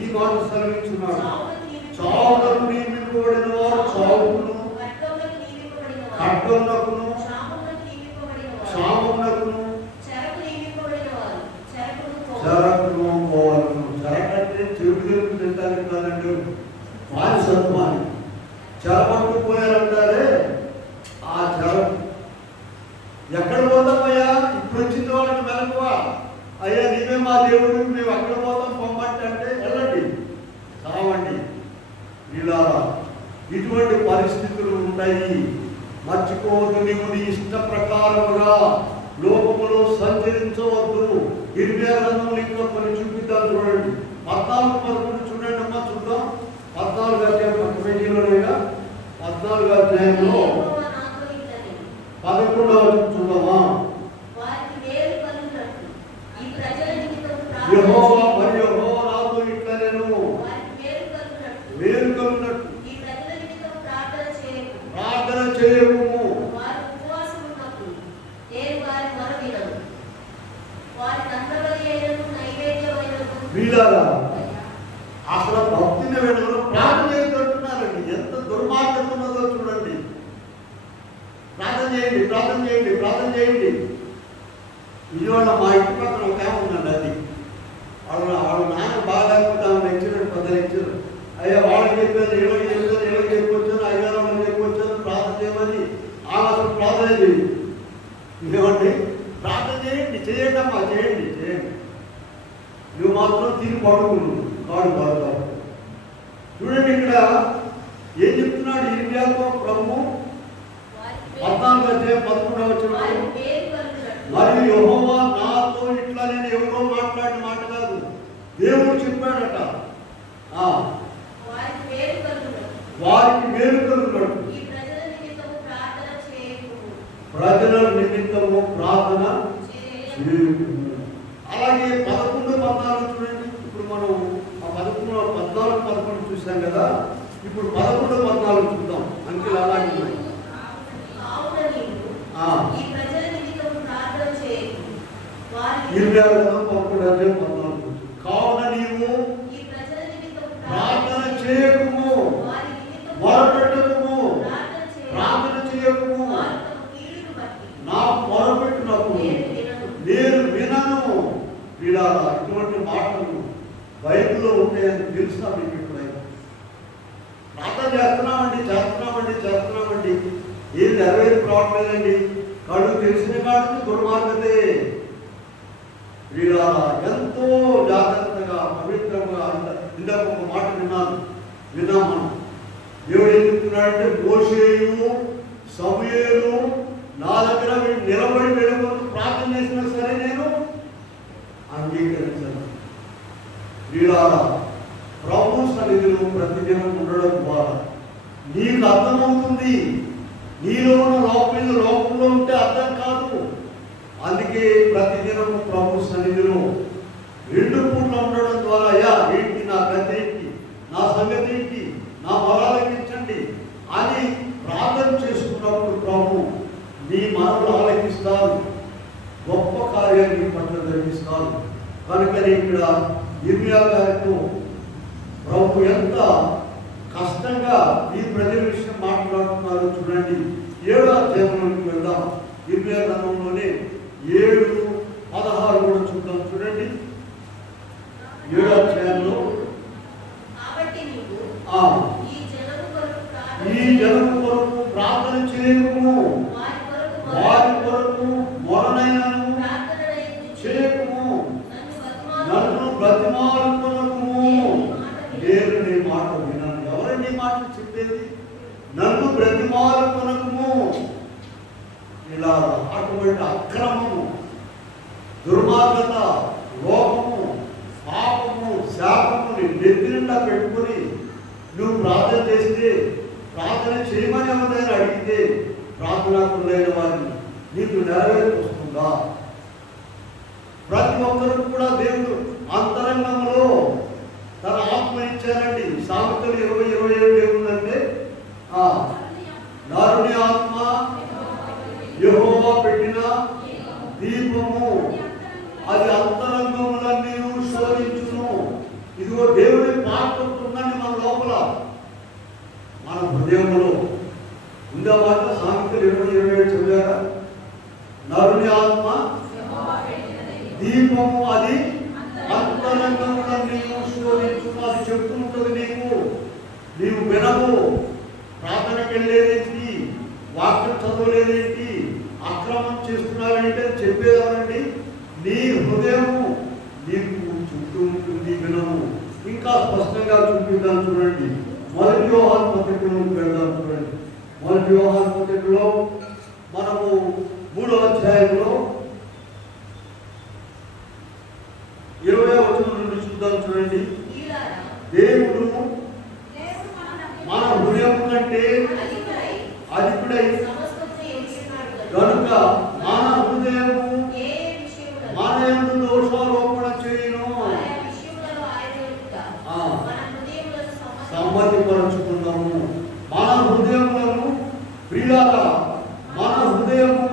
ఈ మాట సెలవించున్నాడు. చావులకు నియమింపబడిన వారు చావుకును, ఖడ్గమునకును, క్షామమునకును, చెరకును పోవలను. చెరకంటే చెరుకు తింటానికి కాదండి, మానసత్వాన్ని. చెరపట్టు పోయారంటారే, ఆ చెరకు ఎక్కడ పోతామయ్యా? ఇప్పుడు వచ్చింది వాళ్ళకి మెలకువ. అయ్యా నీవే మా దేవుడు, మేము ఎక్కడ పోతాం పొమ్మంటే అంటే వెళ్ళండి, చావండి. ఇలా ఇటువంటి పరిస్థితులు ఉంటాయి. మర్చిపోవద్దు, నీవు నీ ఇష్ట ప్రకారముగా లోకములో సంచరించవద్దు. 26 ఇంకో కొన్ని చూపిద్దాం, చూడండి. 14-11 చూడండి అమ్మా, చూద్దాం. 14వ అధ్యాయం 14వ అధ్యాయంలో 11వ చూద్దామా. యెహోవా మరి యెహోవా నాతో ఇట్లా నేను మేలు కలుగునట్టు ప్రార్థన చేయము. వీళ్ళారా అసలు భక్తిని వెళ్ళడం ప్రార్థన చేస్తుంటున్నారండి. ఎంత దుర్మార్గత ఉన్నదో చూడండి. ప్రార్థన చేయండి, ప్రార్థన చేయండి, ప్రార్థన చేయండి. విజయవాడ మా ఇంటి పక్కన ఒక ఆమె ఉందండి. అది వాళ్ళ నాన్న బాగా ఆమె లెక్చర్, పెద్ద లెక్చర్. అయ్యా వాళ్ళకి చెప్పాను, ఏళ్ళకి చెప్పాను, ఏళ్ళకి చెప్పొచ్చాను, అయ్యారు వాళ్ళకి చెప్పొచ్చాను, ప్రార్థన చేయమని. ఆమె అసలు ప్రార్థన చేయండి. ఇదేమండి, ప్రార్థన చేయండి, చేయండి అమ్మా, చేయండి, చేయండి. నువ్వు మాత్రం తిని పడుకును కాడు పడతావు. చూడండి ఇక్కడ ఏం చెప్తున్నాడు ఇర్మియాతో ప్రభు. 14వ అధ్యాయం 11వ వచనం. మరియు యెహోవా నాతో ఇట్లా, నేను ఎవరో మాట్లాడిన మాట కాదు, దేవుడు చెప్పాడట. వారికి మేలు కలుగుతాడు. ప్రజల నిమిత్తము ప్రార్థన చేయకు. అలాగే 11-14 చూడండి. ఇప్పుడు మనం ఆ 14-11 చూసాం కదా. ఇప్పుడు 11-14 చూద్దాం. అంకెలు అలాగే ఉన్నాయి. కావున నీవు ప్రార్థన చేయకుము, మొరపెట్టకుము, ప్రార్థన చేయకుము. నా మొరపెట్టినప్పుడు నేను వినను. ఇలా ఇటువంటి మాటలు బైబిల్లో ఉంటాయని తెలుసా మీకు? ఎప్పుడైనా ప్రార్థన చేస్తున్నామండి ఏం నెరవేరు రావట్లేదండి. కళ్ళు తెలిసిన కాడికి దుర్మార్గతే. ఇలా ఎంతో జాగ్రత్తగా పవిత్రంగా ఇందాక ఒక మాట విన్నాం మనం. దేవుడు ఏం చెప్తున్నాడంటే, మోషేయు సమూయేలు నా దగ్గర నిలబడి వెళ్ళకుండా ప్రార్థన చేసినా సరే నేను అంగీకరించను. ఇలా ప్రభు సన్నిధిలో ప్రతిదినం ఉండడం ద్వారా నీకు అర్థమవుతుంది. నీలో ఉన్న లోకంలో ఉంటే అర్థం కాదు. అందుకే ప్రతిదినం ప్రభు సన్నిధిలో 2 పూట్ల ఉండడం ద్వారా, ఏంటి నా గతి ఏంటి, నా సంగతి ఏంటి, నా మొరాలకించండి అని ప్రార్థన చేసుకున్నప్పుడు ప్రభు నీ మనలు ఆలకిస్తారు, గొప్ప కార్యాన్ని పట్ల జరిగిస్తారు. కనుకనే ఇక్కడ ఇర్మియా గారితో ప్రభు ఎంత కష్టంగా ఈ ప్రజల విషయం మాట్లాడుతున్నారు చూడండి. 7వ అధ్యాయంలోకి వెళ్దాం. ఇర్మియా గ్రంథంలోనే 7-16 కూడా చూద్దాం. చూడండి 7వ అధ్యాయంలో, ఈ జనము కొరకు ప్రార్థన చేయకుము, వారి కొరకు మొరనైనను చేయకుము, నన్ను బ్రతిమాలుకొనకుము. నేను నీ మాట వినను. ఎవరండి నీ మాట చెప్పేది? బ్రతిమాలుకొనకుము. ఇలా అటువంటి అక్రమము, దుర్మార్గత, లోపము, పాపము, శాపముని నెత్తి నిండా పెట్టుకుని నువ్వు ప్రార్థన చేస్తే, ప్రార్థన చేయమని ఎవరైనా అడిగితే ప్రార్థనాకులైన వారిని నీకు నెరవేర్చుస్తుందా? ప్రతి ఒక్కరు కూడా దేవుడు అంతరంగంలో తన ఆత్మ ఇచ్చారండి. సామెతలు 20:27 ఏముందంటే, నరుని ఆత్మ యెహోవా పెట్టిన దీపము, అది అంతరంగములన్నీ శోధించును. ఇదిగో దేవుడి పాటుతుందండి మన లోపల, మన హృదయంలో ఉండే మాట. సామెతలు 20:27 చదివారా? నరుని ఆత్మ దీపము, అది అంతరంగములన్నీ శోధించును. అది చెప్తుంటుంది నీవు వినవు. ప్రార్థనకి వెళ్ళేదేంటి, వాక్యం చదవలేదేంటి, అక్రమం చేస్తున్నావేంటి అని చెప్పేదానండి. నీ హృదయము నీకు చుట్టూ ఉంటుంది, వినము. ఇంకా స్పష్టంగా చూపిద్దాం చూడండి. 1 యోహాను పత్రికలోకి వెళ్దాం చూడండి. 1 యోహాను పత్రికలో మనము 3వ అధ్యాయంలో 20వ వచనం నుండి చూద్దాం చూడండి. దేవుడు మన హృదయం కంటే అధికుడై కనుక మన హృదయము మన యందు దోషారోపణ చేయను సమ్మతిపరచుకున్నాము. మన హృదయములను ప్రియులారా, మన హృదయము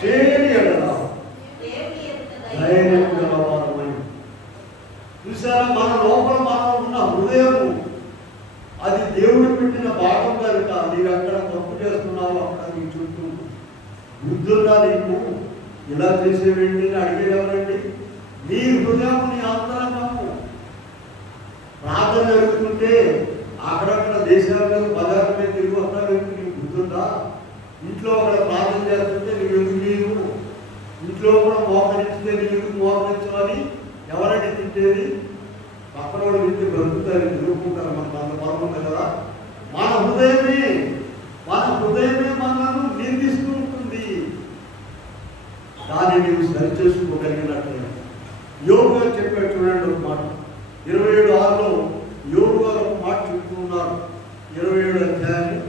చేయని ఎడల ధైర్యం గలవారమై. చూసారా, మన లోపల మనం ఉన్న హృదయము అది దేవుడు పెట్టిన భాగం కనుక నీవు ఎక్కడ తప్పు చేస్తున్నావు అక్కడ నీ చుట్టూ బుద్ధున్నా నీకు ఇలా చేసేవేంటి అని అడిగేవారండి. నీ హృదయం, నీ అంతరంగము. ప్రార్థన జరుగుతుంటే అక్కడక్కడ దేశాల మీద బజార్ల మీద తిరిగి వస్తావేంటి నీకు బుద్ధుందా? ఇంట్లో అక్కడ ప్రార్థన చేస్తుంటే నువ్వు ఎందుకు లేవు, ఇంట్లో కూడా మోకరిస్తే నువ్వు ఎందుకు మోకరించమని ఎవరైనా తింటేది? పక్కన వాళ్ళు తింటే బ్రతుకుతారు, తిరుగుకుంటారు. మనకు అంత బలం ఉంది కదా. మన హృదయమే మనను నిందిస్తూ ఉంటుంది. దాన్ని నీవు సరి చేసుకోగలిగినట్లే యోగు గారు చెప్పాడు చూడండి ఒక మాట. 27:6లో యోగు గారు ఒక మాట చెప్తూ ఉన్నారు. 27 అధ్యాయం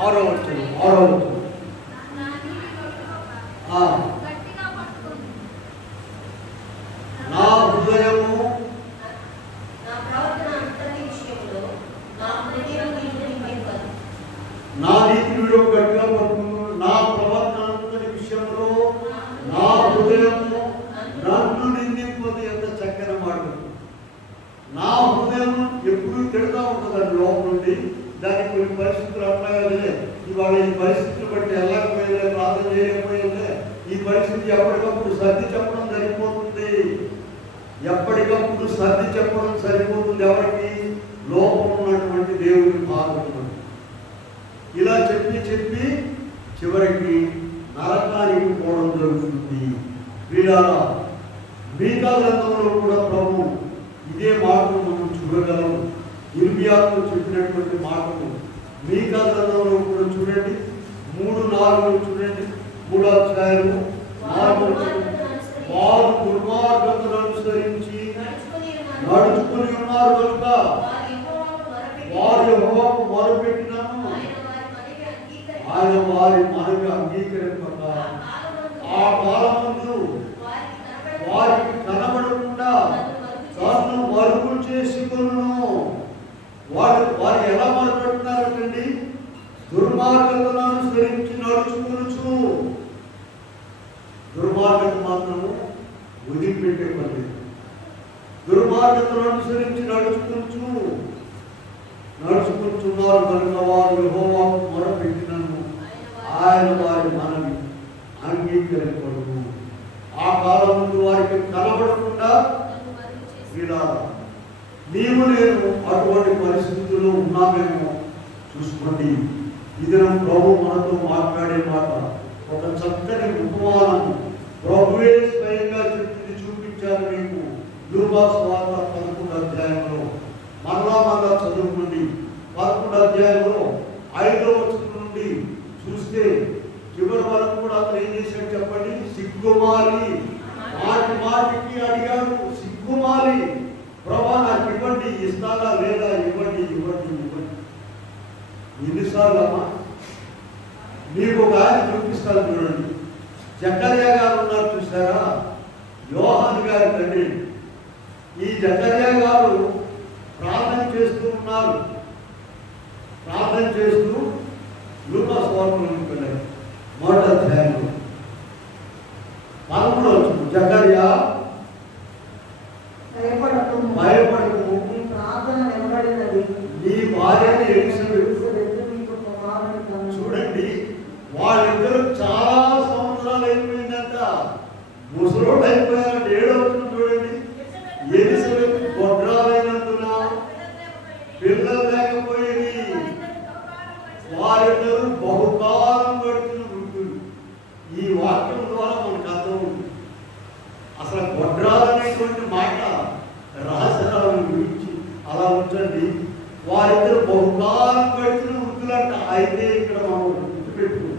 6వ వచనం. నా హృదయము నా నీతి విడువ గట్టిగా పట్టుకుంటు, నా ప్రవర్తన అంతటి విషయంలో నా హృదయము నన్ను నిందింపదు. ఎంత చక్కని మాట. నా హృదయం ఎప్పుడు తిడతా ఉంటుందండి లోపల నుండి. దానికి కొన్ని పరిస్థితులు అట్లాగే, ఇవాళ ఈ పరిస్థితులు బట్టి వెళ్ళకపోయేదే, ప్రార్థన చేయకపోయేదే, ఈ పరిస్థితి ఎప్పటికప్పుడు సర్ది చెప్పడం సరిపోతుంది. ఎప్పటికప్పుడు సర్ది చెప్పడం సరిపోతుంది. ఎవరికి? లోపం ఉన్నటువంటి దేవుడికి భాగం. ఇలా చెప్పి చివరికి నరకానికి పోవడం జరుగుతుంది. వీళ్ళారా, మీకా గ్రంథంలో కూడా ప్రభు ఇదే మాటలు మనం చూడగలం. ఇర్మియాతో చెప్పినటువంటి మాటలు మీకా గ్రంథంలో కూడా చూడండి. 3:4 చూడండి. 3వ అధ్యాయము 4వ వచనం. వారు దుర్మార్గతను అనుసరించి నడుచుకుని ఉన్నారు కనుక వారు యెహోవాకు మొరపెట్టినను ఆయన వారి మనవి అంగీకరింపక ఆ కాలమందు వారికి కనబడకుండా తను మరుగు చేసుకొనును. వారు ఎలా మొరపెడుతున్నారంటండి? దుర్మార్గతను అనుసరించి నడుచుకొనుచు. దుర్మార్గత మాత్రము వదిలిపెట్టే పని. దుర్మార్గతను అనుసరించి నడుచుకుంటున్నారు కనుక వారు యెహోవాకు మొరపెట్టినను ఆయన వారి మనవి అంగీకరింపడు. ఆ కాలం ముందు వారికి కనబడకుండా ఇలా నీవు నేను అటువంటి పరిస్థితుల్లో ఉన్నామేమో చూసుకోండి. ఇది ప్రభు మనతో మాట్లాడే మాట. ఒక చక్కని ఉపమానం ప్రభువే స్వయంగా చెప్పింది చూపించారు మీకు. లూకా సువార్త 11వ అధ్యాయంలో మరలా చదువుకోండి. 11వ అధ్యాయంలో 5వ వచనం నుండి చూస్తే చివరి వరకు కూడా అతను ఏం చేశాడు చెప్పండి? సిగ్గుమాలి, మాటి మాటికి అడిగాడు. సిగ్గుమాలి, ప్రభా నాకు ఇవ్వండి, ఇస్తారా లేదా, ఇవ్వండి ఇవ్వండి ఇవ్వండి. ఎన్నిసార్లు అమ్మా? మీకు ఒక ఆయన చూపిస్తాను చూడండి. జకర్యా గారు ఉన్నారు చూసారా, యోహాను గారి తండ్రి. ఈ జకర్యా గారు ప్రార్థన చేస్తూ ఉన్నారు. ప్రార్థన చేస్తూ లూకా సువార్తలోకి వెళ్ళారు. మొదటి అధ్యాయంలో 11వ వచనం, జకర్యా భయపడకు, నీ భార్యని ఎలిజబెత్. చూడండి, వాళ్ళిద్దరు చాలా సంవత్సరాలు అయిపోయిందంట, ముసలోడు అయిపోయారంటే. 7వ వచనం చూడండి, ఎలిజబెత్ గొడ్రాలైనందున పిల్లలు లేకపోయింది. వారిద్దరు బహుకాలం గడిచిన వృద్ధులు. ఈ వాక్యం ద్వారా మనకు అర్థం ఉంది. అసలు గొడ్రాలనేటువంటి మాట రాసరాలను గురించి అలా ఉంచండి. వారిద్దరు బహుకాలం గడిచిన వృద్ధులంట. అయితే ఇక్కడ మనం గుర్తుపెట్టుకుంటాం,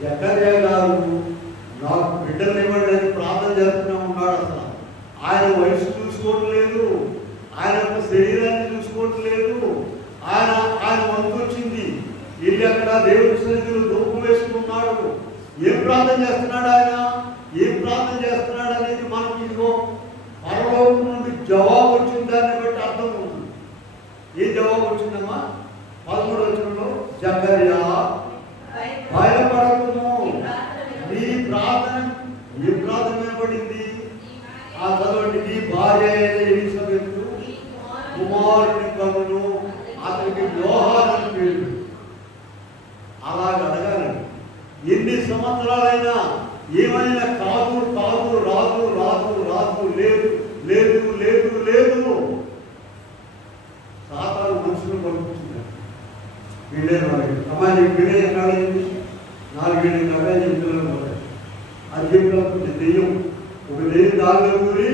జకర్యా గారు నాకు బిడ్డలు ఇవ్వండి అని ప్రార్థన చేస్తూనే ఉన్నాడు. అసలు ఆయన వయసు చూసుకోవడం లేదు, ఆయన యొక్క శరీరాన్ని చూసుకోవడం లేదు. ఆయన వంతు వచ్చింది, వెళ్ళి అక్కడ దేవుడి సన్నిధిలో ధూపం వేసుకున్నాడు. ఏం ప్రార్థన చేస్తున్నాడు ఆయన, ఏం ప్రార్థన చేస్తున్నాడు అనేది మనకి ఇదిగో పరలోకం నుండి జవాబు వచ్చిన దాన్ని బట్టి అర్థం ఉంది. ఏ జవాబు వచ్చిందమ్మా? 13వ వచనంలో, జకర్యా భయపడకుము, నీ ప్రార్థన ఏ ప్రార్థన వినబడింది? ఆ చదవండి, నీ భార్య అయిన ఎలిజబెత్ కుమారుని కనును, అతనికి యోహాను పేరు. అలాగ అడగాలండి. ఎన్ని సంవత్సరాలైనా ఏమైనా కాదు కాదు, రాదు రాదు రాదు, లేదు లేదు లేదు లేదు. సాతాను మనుషులు పంపించున్నారు. వీళ్ళే వాళ్ళకి అమ్మాయి వీడే ఎన్నాడైంది? 4 ఏళ్ళు అబ్బాయి చెప్తున్నాను. అది చెప్పినప్పుడు దెయ్యం, ఒక దెయ్యం దారిలో ఊరి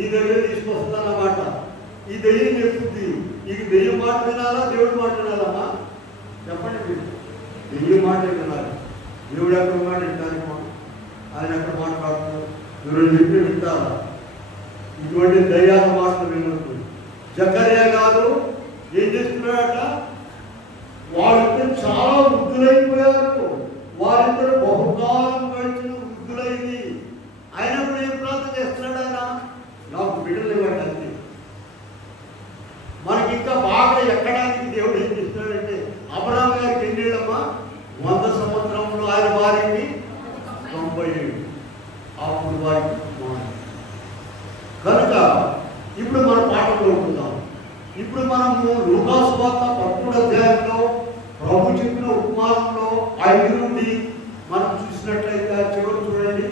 ఈ దగ్గర తీసుకొస్తుందన్నమాట. ఈ దెయ్యం చెప్తుంది, ఈ దెయ్యం మాట వినాలా, దేవుడి మాట వినాలమ్మా? చెప్పండి. దెయ్యం మాట వినాలి. దేవుడు ఎక్కడ మాట వింటారేమో, ఆయన ఎక్కడ మాట్లాడుతున్నారు, ఎవరు చెప్పి వింటారా? ఇటువంటి దయ్యాల మాటలు వినొద్దు. జకర్యా గారు ఏం చేస్తున్నాడట? వాళ్ళిద్దరు చాలా వృద్ధులైపోయారు. వారిద్దరు బహుకాలం గడిచిన వృద్ధులైంది. అయినప్పుడు ఏం ప్రార్థన చేస్తున్నాడు ఆయన? నాకు బిడ్డలు ఇవ్వండి అంతే. మనకి ఇంకా బాగా ఎక్కడానికి దేవుడు ఏం చేస్తున్నాడంటే, అబ్రహాం గారికి ఎన్నేళ్ళమ్మా? 100 సంవత్సరంలో ఆయన వారికి 90 ఏళ్ళు. అప్పుడు వారికి కనుక ఇప్పుడు మన పాఠంలో ఉంటున్నాం. ఇప్పుడు మనము లూకా సువార్త 11వ అధ్యాయంలో ప్రభు చెప్పిన ఉపమానంలో 5 నుండి మనం చూసినట్లయితే ఆ చివరి చూడండి,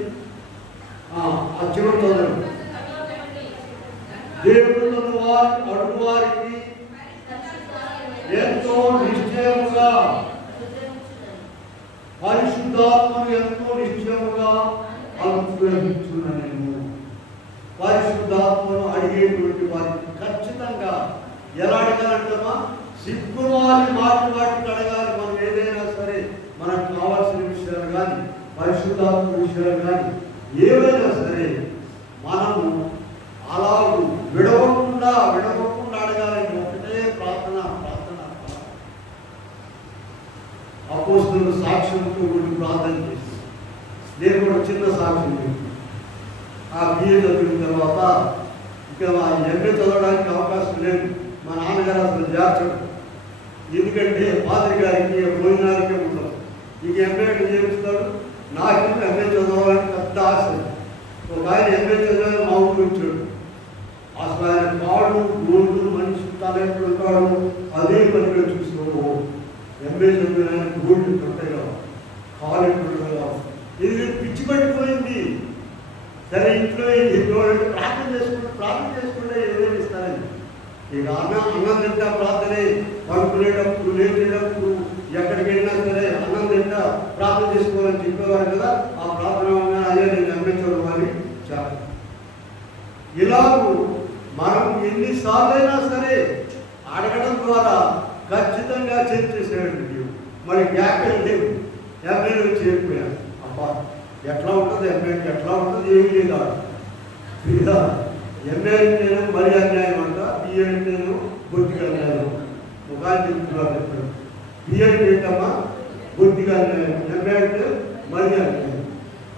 ఆ చివరి చదవండి. దేవుడు అడుగు వారికి ఎంతో నిశ్చయముగా, పరిశుద్ధాత్మను ఎంతో నిశ్చయముగా అనుగ్రహించున్నాను. పరిశుద్ధాత్మను అడిగేటువంటి వారికి ఖచ్చితంగా ఎలా అడగాలంటామా? సిగ్గుమాలి మాటి మాటికి అడగాలి. మనం ఏదైనా సరే మనకు కావాల్సిన విషయాలు కానీ, పరిశుద్ధాత్మ విషయాలు కానీ, ఏవైనా సరే మనము అలా విడవకుండా అడగాలని ఒకటే ప్రార్థన. అపోస్తలుల సాక్ష్యంతో వీళ్ళు ప్రార్థన చేసి, నేను కూడా చిన్న సాక్ష్యం చేసి, ఆ బిఏ చదివిన తర్వాత ఇక ఎంఏ చదవడానికి అవకాశం లేదు. మా నాన్నగారు అసలు చేర్చడు, ఎందుకంటే పాత్రి గారికి భోజనానికే ఉండదు. ఇక ఎంఏ చేస్తాడు. నాకేమో ఎంఏ చదవాలని పెద్ద ఆశ. ఒక ఆయన ఎంఏ చదివాలని మా ఊరికి వచ్చాడు. అసలు ఆయన కాడు గోడు మనిషి తల ఎప్పుడు ఉంటాడు, అదే పనిగా చూసుకో. ఎంఏ చదివిన గోల్డ్ ఉంటాయి కదా, కాలు ఎప్పుడు కదా, ఇది పిచ్చి పట్టిపోయింది. సరే ఇంట్లో ఏం చెప్పేవాళ్ళంటే ప్రార్థన చేసుకుంటే ఏదైనా ఇస్తారని. ఇక అన్నం తింటా ప్రార్థనే, పడుకునేటప్పుడు లేచేటప్పుడు ఎక్కడికి వెళ్ళినా సరే అన్నం తింటా ప్రార్థన చేసుకోవాలని చెప్పేవారు కదా. ఆ ప్రార్థన అయ్యా నేను ఎంఏ చదవాలి చాలు. ఇలాగూ మనం ఎన్ని ఎన్నిసార్లైనా సరే అడగడం ద్వారా ఖచ్చితంగా చేసేసాడు. మరి గ్యాప్లు లేవు. ఎమ్మెల్యే చేరిపోయాను. అబ్బా ఎట్లా ఉంటుంది ఎమ్మెల్యే, ఎట్లా ఉంటుంది ఏమి లేదా లేదా ఎమ్మెల్యే నేను మరి అన్యాయం అంట, బిఎడ్ నేను బొత్తిగా అన్యాయం. ముఖాన్ని చెప్పాడు బిఎడ్ ఏంటమ్మా బొత్తిగా అన్యాయం, ఎమ్మెల్యే మరి అన్యాయం.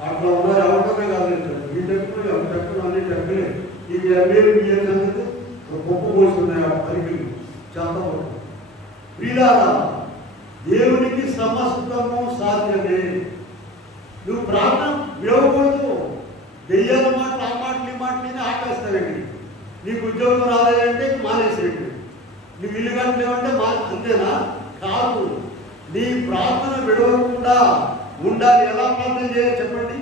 అట్లా ఉన్నారు. ఎవరితోనే కాదు బీటెక్లు ఎవరు అన్ని టెక్కలే. ఈ ఎమ్మెల్యే బిఎడ్ అనేది గొప్ప పోస్తున్నాయి. ఆ పరికలు చేత ప్రియులారా, దేవునికి సమస్తము సాధ్యమే. నువ్వు ప్రార్థన విడవకూడదు. దెయ్యాల మాటలు ఆ మాటలు ఈ మాటలు ఆపేస్తారండి. నీకు ఉద్యోగం రాలేదంటే మానేసేయండి. నువ్వు ఇల్లు కట్టలేవంటే అంతేనా? కాదు. నీ ప్రార్థన విడవకుండా ఉండాలి. ఎలా ప్రార్థన చేయాలి చెప్పండి.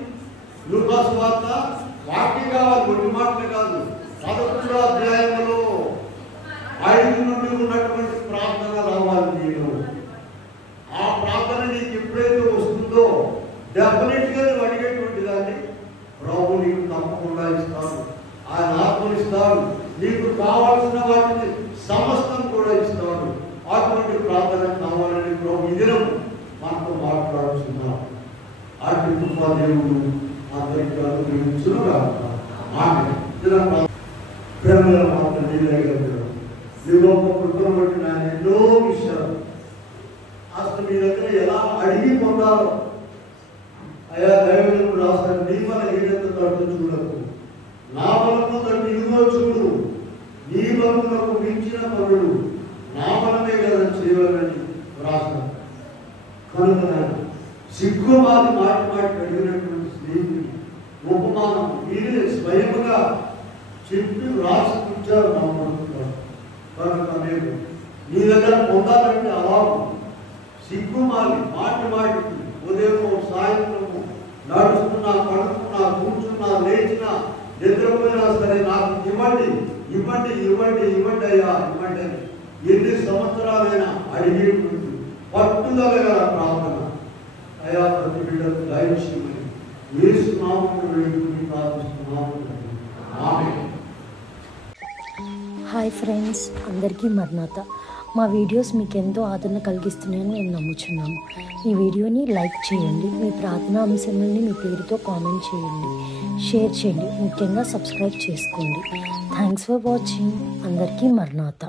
లూకా సువార్త వాక్యం కావాలి, కొన్ని మాటలు కాదు. 11వ అధ్యాయంలో 5 నుండి ఉన్నటువంటి ప్రార్థన రావాలి. నేను ఆ ప్రార్థన నీకు ఎప్పుడైతే వస్తుందో డెఫినెట్గా నువ్వు అడిగేటువంటి దాన్ని ప్రభు నీకు తప్పకుండా ఇస్తాడు. ఆయన ఆత్మను ఇస్తాడు. నీకు కావాల్సిన వాటిని సమస్తం కూడా ఇస్తాడు. అటువంటి ప్రార్థన కావాలని ప్రభు ఈ దినం మనతో మాట్లాడుతున్నాం. అటు కృపా దేవుడు అందరికీ అనుగ్రహించునుగా. ప్రేమల మాత్రం కృపను బట్టి నా ఎన్నో విషయాలు అసలు మీ దగ్గర ఎలా అడిగి పొందాలో అయా దైవజనుడు రాస్తాడు. నీ మన హీనత తట్టు చూడకు, నా బలము తట్టు ఇదిగో చూడు. నీ బలములకు మించిన పనులు నా బలమే కదా చేయాలని రాస్తాడు. కనుక సిగ్గు మాది మాటి మాటి అడిగినటువంటి స్నేహితుడు ఉపమానం వీరే స్వయముగా చెప్పి రాసుకుంటారు. కనుక మేము నీ దగ్గర పొందాలంటే అలా సిగ్గుమాలి మాటి మాటికి ఉదయం సాయంత్రము నడుస్తున్నా, పడుతున్నా, కూర్చున్నా, లేచినా, నిద్రపోయినా సరే నాకు ఇవ్వండి ఇవ్వండి ఇవ్వండి ఇవ్వండి అయ్యా ఇవ్వండి అని ఎన్ని సంవత్సరాలైనా అడిగేటువంటి పట్టుదల గల ప్రార్థన అయ్యా ప్రతి బిడ్డకు దయచేయమని యేసు నామమున వేడుకొని ప్రార్థిస్తున్నాము. ఆమేన్. హాయ్ ఫ్రెండ్స్, అందరికీ మర్నాత. మా వీడియోస్ మీకు ఎంతో ఆదరణ కలిగిస్తున్నాయని మేము నమ్ముచున్నాము. ఈ వీడియోని లైక్ చేయండి. మీ ప్రార్థనా అంశాలని మీ పేరుతో కామెంట్ చేయండి, షేర్ చేయండి, ముఖ్యంగా సబ్స్క్రైబ్ చేసుకోండి. Thanks for watching. అందరికీ మర్నాత.